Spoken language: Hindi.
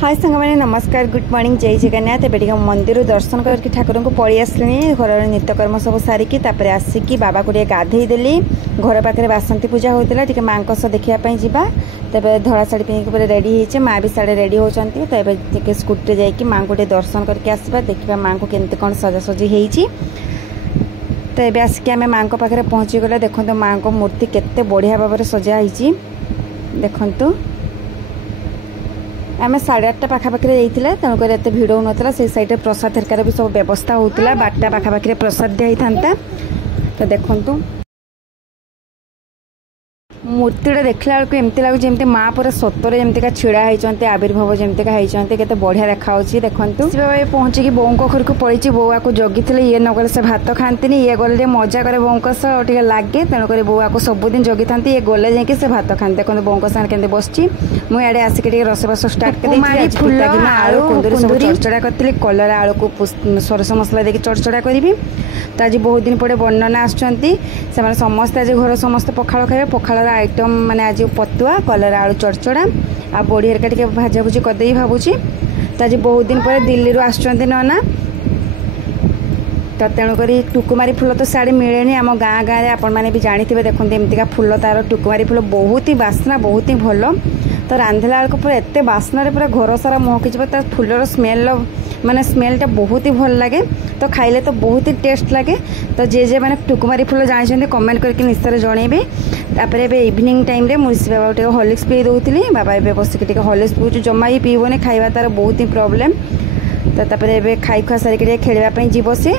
हाय सांग मैंने नमस्कार गुड मॉर्निंग जय जगन्नाथ एवं मंदिर दर्शन करके ठाकुर को पलि आसली घर नित्यकर्म सब सारिकी आसिकी बाबा को गाधे देली घर पाखे बासंती पूजा होता टे माँ देखापी जावा तब धड़ा शाढ़ी पिंधि रेडी होचे माँ भी साढ़े रेडी होती तब स्कूटी जाकि माँ को दर्शन करके आसवा देखा माँ को केमती कौन सजासजी होती तो ये आसिक आम माँ पाखे पहुँची गला देखो माँ को मूर्ति केते बढ़िया भाव में सजाई देखु आम 8:30 पाखापाखि जाइए तेणुक एत भिड़ होता से सैड प्रसाद हेरकार भी सब व्यवस्था होता 12टा पाखापाखि प्रसाद दिया था तो देखु मूर्तिटा देखला बेलू एमती लगुच जमी माँ पूरा सतरे जमीका छिड़ा होती आविर्भाव जमीका होती केते बढ़िया देखा देखु पहुँचिकी बों घर को पड़ी बोआ को जगी ये नगले से भात खाती ये गले मजा करे बों टे लगे तेणुक बोआ को सबुदिन जगी था ये गले जाकि से भात खाते देखो बों सागे बस मुझे आसिक रोषेबास स्टार्ट कर आलू कुंदरी सब चरचड़ा करी कलरा आलू को सोरस मसला देके चरचड़ा करी तो आज बहुत दिन पर वर्णना आसुँच समस्ते आज घर समस्त पखाड़ खाए पखाड़ आइटम माने आज पतुआ कलरा आलू चरचड़ा आ बड़ी हेरिका टे भाजाभुजी करदे भावुची तो आज बहुत दिन पर दिल्ली आसुँच नना तो तेणुक टुकुमारी फूल तो साड़ी मिले आम गाँ गाँव में आपण मैंने भी जानते देखते एमतीका फूल तार टुकुमारी फूल बहुत ही बास्ना बहुत ही भल तो रांधिला बेलू पूरा एत बास्ना पूरा घर सारा महकी जा फूलर स्मेल माने स्मेलटा बहुत ही भल लगे तो खाइले तो बहुत ही टेस्ट लगे तो जे मैंने टुकुमारी फूल जानते कमेंट करके निश्चय जनइबे तापर ए इवनिंग टाइम रे मुझे बाबा टे हॉर्लिक्स पी दूसरी बाबा ए बसिक हॉर्लिक्स पीछे जमा ही पीबनी खाଇବା तार बहुत ही प्रॉब्लम तो तापर ए खाई खुआ सारिक खेलवाई जीव सी।